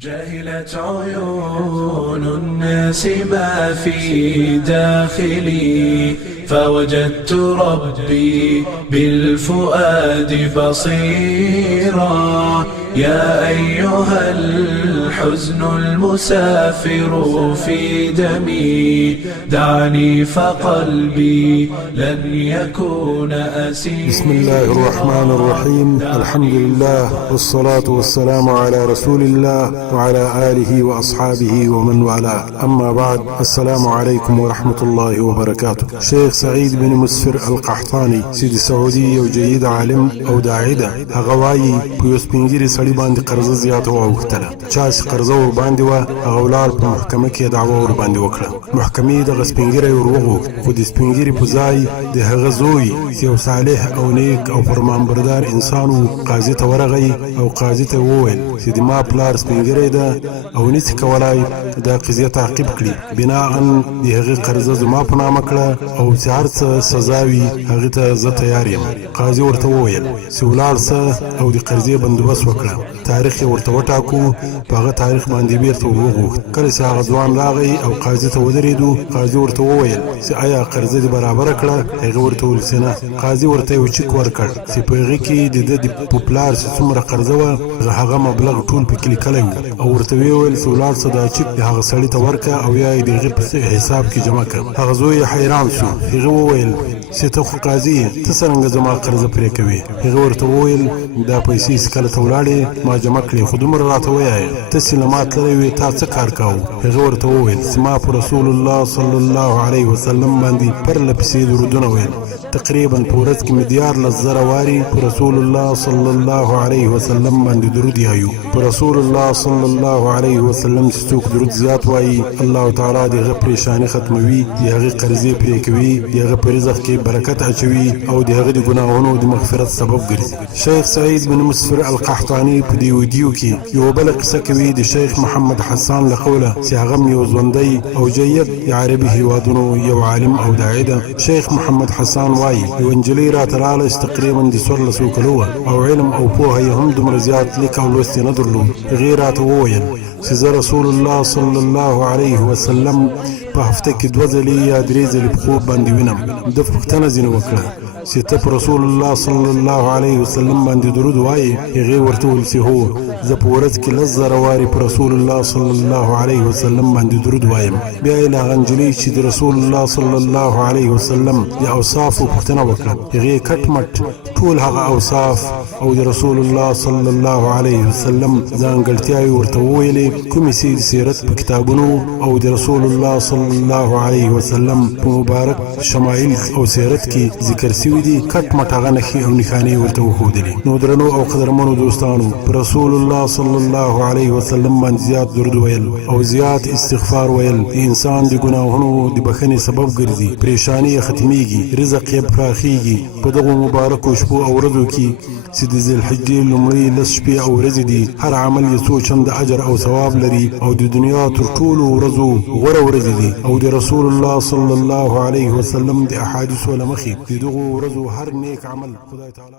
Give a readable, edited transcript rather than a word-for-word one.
جهلت عيون الناس ما في داخلي، فوجدت ربي بالفؤاد بصيرا. يا أيها الحزن المسافر في دمي، دعني فقلبي لن يكون أسيرا. بسم الله الرحمن الرحيم. الحمد لله والصلاة والسلام على رسول الله وعلى آله وأصحابه ومن والاه. أما بعد، السلام عليكم ورحمة الله وبركاته. شيخ سعيد بن مسفر القحطاني سيد سعودي وجيد عالم او داعده هغوايي پيوسپنګيري سړي باندې قرض زیات واوختله. چا چې قرض ور باندې و هغه ولار په محکمه کې دعوه ور باندې وکړه. محکمې د غسپنګيري ورغو خو د سپنګيري په ځای د هغه زوی یو صالح او نیک او فرمانبردار انسان قاضي ته ورغی او قاضي ته وویل چې د ما پلار سپنګيري ده او نڅ کولای دا قضیه تعقیب کړي. بناء د هغه قرض زما په نامه کړه او هر سزاوي هغه ته زه تیار یم. قاضي ورته وویل چې ولاړ سه او د قرضې بندوبست وکړه. تاریخ یې ورته وټاکو. په هغه تاریخ باندې بیرته وغوښت. کله چې هغه ځوان راغی او قاضي ته ودرېدو، قاضي ورته وویل چې آیا قرضه دې برابره کړه؟ هغه ورته وویل چې نه. قاضي ورته یو چک ورکړ چې په هغې کې د ده د پلار چې څومره قرضه وه هغه مبلغ ټول پکې لیکلی و او ورته ویې ویل چې ولاړ سه دا چک د هغه سړي ته ورکړه او یا یې د هغې په حساب کې جمع کړه. هغه زوی حیران شو. هغه وویل چې ته خو قاضي یې، ته څرنګه زما قرضه پرې کوې؟ هغه ورته وویل دا پیسې چې کله ته ولاړې ما جمع کړې، خو دومره راته ووایه ته چې له ما تللی وې تا څه کار کاوه؟ هغه ورته وویل چې ما په رسول الله صلی الله علیه وسلم باندې پرله پسې درودونه ویل. تقریبا په ورځ کې مې 14,000 وارې په رسول الله صلی الله علیه وسلم باندې درود یایو. په رسول الله صلی الله علیه وسلم چې څوک درود زیات وایي، الله تعالی د هغه پریشاني ختموي، د هغې قرضې پرې کوي، د هغه په رزق کې برکت اچوي او د هغه د ګناهونو د مغفرت سبب ګرځي. شیخ سعید بن مسفر القحطاني په دې ویډیو کې یو بله قصه کوي د شیخ محمد حسان له قوله چې هغه یو ژوندی او جید د عربي هیوادونو یو عالم او داعی ده. شیخ محمد حسان وایي یو نجلۍ راته راغله چې تقریبا د 14 کلو وه او علم او پوهه یې هم دومره زیات لیک او لوست یې نه درلود. هغې راته وویل چې زه رسول الله صلی الله علیه وسلم په هفته کې 2 ځلې یا 3 ځلې په خوب باندې وینم. ده پوښتنه ځینې وکړه چې ته په رسول الله صلی الله علیه وسلم باندې درود وایې؟ هغې ورته وویل چې هو، زه په ورځ کې 10,000 وارې په رسول الله صلی الله علیه وسلم باندې درود وایم. بیا یې له هغه نجلۍ چې د رسول الله صلی الله علیه وسلم د اوصافو پوښتنه وکړه. هغې کټ مټ ټول هغه اوصاف او د رسول الله صلی الله علیه وسلم ځانګړتیاوې ورته وویلې کومې چې د سیرت په کتابونو او د رسول الله صلی الله علیه وسلم په مبارک شمایل او سیرت کې ذکر شوي دي. کټ مټ هغه نښې او نښانې ورته وښودلې. نو درنو او قدرمنو دوستانو، په رسول الله صلی الله علیه وسلم باندې زیات درود ویل او زیات استغفار ویل د انسان د ګناهونو د بخښنې سبب ګرځي. پریشاني یې ختمیږي، رزق یې پراخیږي. په دغو مبارکو شپو او ورځو کې چې د ذوالحجې لومړۍ 10 شپې او ورځې دي، هر عمل یې څو چنده اجر او ثواب لري او د دنیا تر ټولو ورځو غوره ورځې دي. او د رسول الله صلی الله علیه وسلم د احادیثو له مخې د دغو ورځو هر نیک عمل خدای تعالی